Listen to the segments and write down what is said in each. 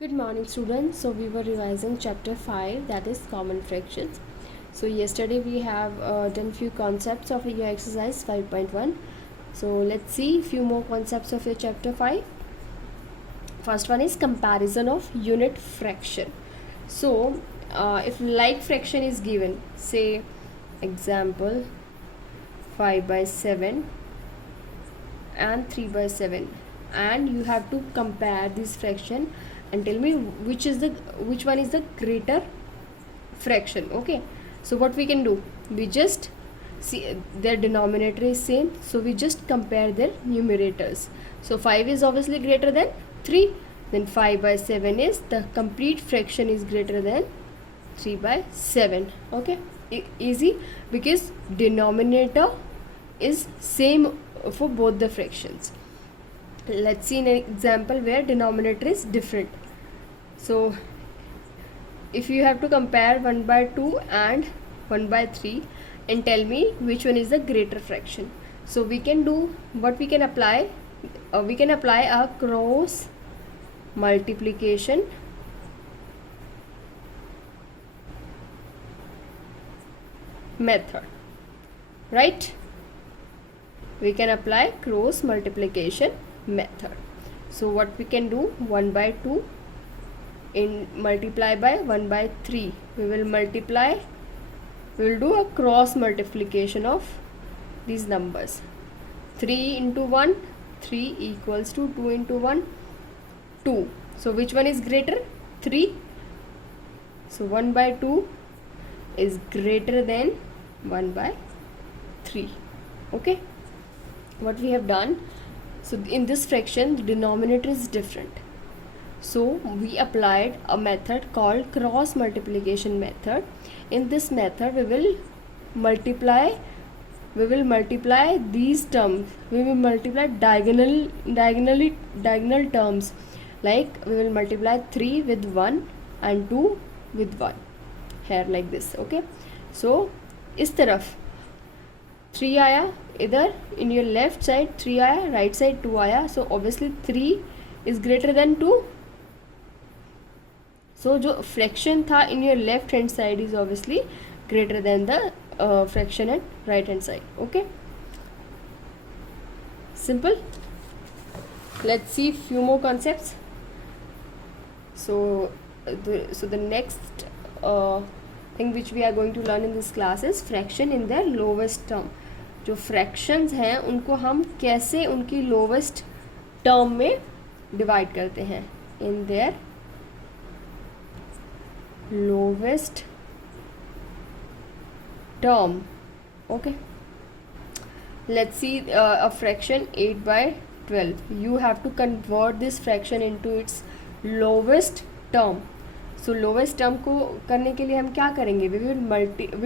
Good morning students. So we were revising chapter 5, that is common fractions. So yesterday we have done few concepts of your exercise 5.1. So let's see few more concepts of your chapter 5. First one is comparison of unit fraction. So if like fraction is given, say example 5/7 and 3/7, and you have to compare this fraction and tell me which one is the greater fraction. Okay, so what we can do, we just see their denominator is same, so we just compare their numerators. So 5 is obviously greater than 3, then 5/7 is the complete fraction is greater than 3/7. Okay, easy, because denominator is same for both the fractions. Let's see an example where denominator is different. So if you have to compare 1/2 and 1/3 and tell me which one is the greater fraction, so we can do what we can apply. We can apply a cross multiplication method, right? We can apply cross multiplication method. So what we can do, 1/2 in multiply by 1/3, we will do a cross multiplication of these numbers. 3 into 1, 3 equals to 2 into 1, 2. So which one is greater? 3. So 1/2 is greater than 1/3. Okay, what we have done, so in this fraction the denominator is different, so we applied a method called cross multiplication method. In this method we will multiply these terms, we will multiply diagonal terms, like we will multiply 3 with 1 and 2 with 1 here, like this. Okay, so इस तरफ 3 आया, इधर इन your left side 3 आया, right side 2 आया, so obviously 3 is greater than 2. So जो fraction था in your left hand side is obviously greater than the fraction at right hand side. Okay, simple. Let's see few more concepts. So the next thing which we are going to learn in this class is fraction in their lowest term. जो fractions हैं उनको हम कैसे उनकी lowest term में divide करते हैं, in their lowest term. Okay, let's see a fraction 8/12. You have to convert this fraction into its lowest term. So lowest term को करने के लिए हम क्या करेंगे, we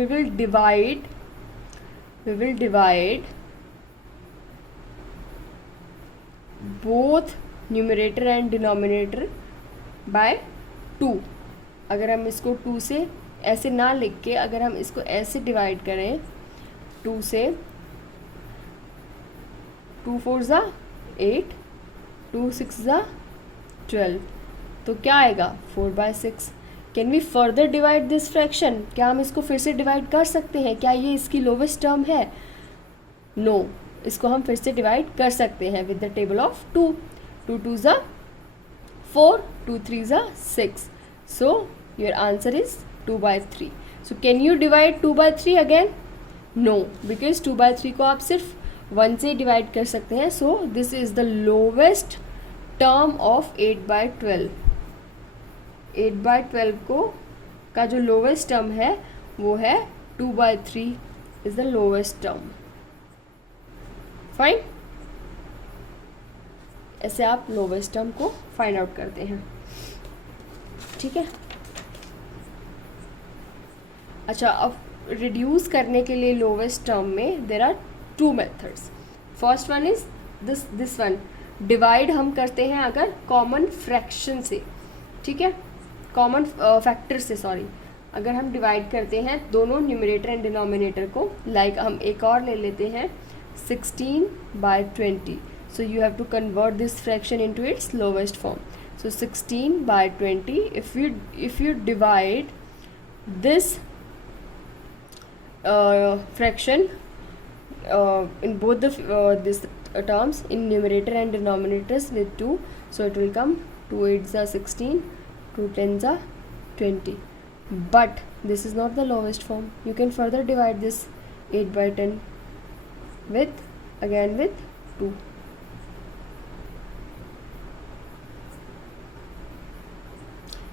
will divide both numerator and denominator by 2. अगर हम इसको 2 से ऐसे ना लिख के, अगर हम इसको ऐसे डिवाइड करें 2 से, 2 4 ज़ा 8, 2 6 ज़ा 12, तो क्या आएगा 4/6. Can we further divide this fraction, क्या हम इसको फिर से डिवाइड कर सकते हैं? क्या ये इसकी लोवेस्ट टर्म है? नो, इसको हम फिर से डिवाइड कर सकते हैं विद द टेबल ऑफ 2. 2 2 ज़ा 4, 2 3 ज़ा 6. So your answer is 2/3. So can you divide 2/3 again? No, because 2/3 को आप सिर्फ 1 से डिवाइड कर सकते हैं. So this is the lowest term of 8/12. 8/12 को का जो लोवेस्ट टर्म है वो है 2/3 is the lowest term. Fine, ऐसे आप लोवेस्ट टर्म को फाइंड आउट करते हैं. ठीक है, अच्छा, अब रिड्यूस करने के लिए लोवेस्ट टर्म में there are 2 methods. First one is this one, divide हम करते हैं अगर कॉमन फ्रैक्शन से. ठीक है, कॉमन फैक्टर से, सॉरी, अगर हम डिवाइड करते हैं दोनों न्यूमरेटर एंड डिनोमिनेटर को, लाइक हम एक और ले लेते हैं 16/20. So you have to convert this fraction into its lowest form. So 16 by 20. If you divide this fraction in both the this terms in numerator and denominators with 2, so it will come 2 8s are 16, 2 10s are 20. But this is not the lowest form. You can further divide this 8 by 10 with 2.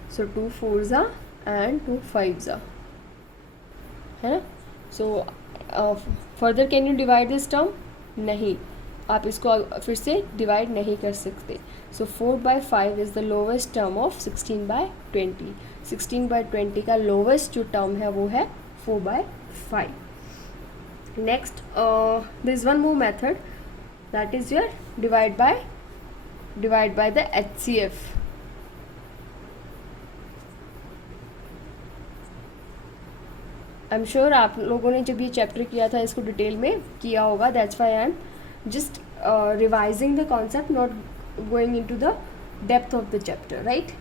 So 2 4s are and 2 5s are, है ना. So further can you divide this term? नहीं, आप इसको फिर से divide नहीं कर सकते. सो 4 by 5 is the lowest term of 16 by 20. 16 by 20 का लोवेस्ट जो टर्म है वो है 4 by 5. Next there is one more method, that is your divide by the HCF. I am sure आप लोगों ने जब ये चैप्टर किया था इसको डिटेल में किया होगा. That's why I am just revising the concept, not going into the depth of the chapter, right.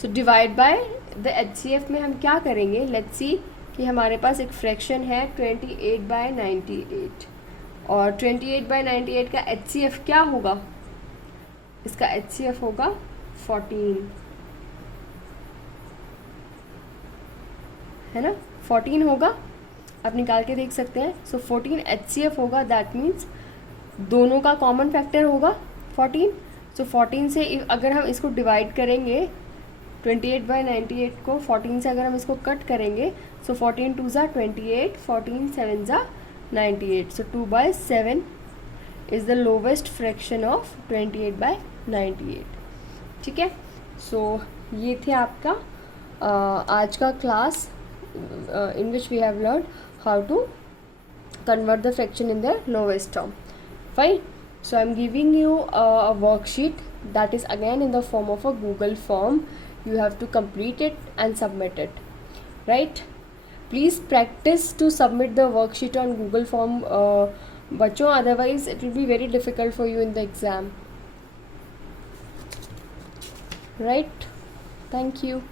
So divide by the HCF में हम क्या करेंगे? लेट्स सी कि हमारे पास एक फ्रैक्शन है 28 बाय 98 और 28 बाय 98 का HCF क्या होगा? इसका HCF होगा 14, है ना. 14 होगा, आप निकाल के देख सकते हैं. सो 14 HCF होगा. दैट मीन्स दोनों का कॉमन फैक्टर होगा 14. सो 14 से अगर हम इसको डिवाइड करेंगे 28 बाई 98 को 14 से अगर हम इसको कट करेंगे, सो 14 2 ज़ा 28, 14 7 ज़ा 98. सो 2 by 7 is the lowest fraction of 28 by 98. ठीक है. सो ये थे आपका आज का class in which we have learned how to convert the fraction in the lowest term. Fine. So I am giving you a worksheet that is again in the form of a Google form. You have to complete it and submit it, right? Please practice to submit the worksheet on Google form, बच्चों, otherwise it will be very difficult for you in the exam, right? Thank you.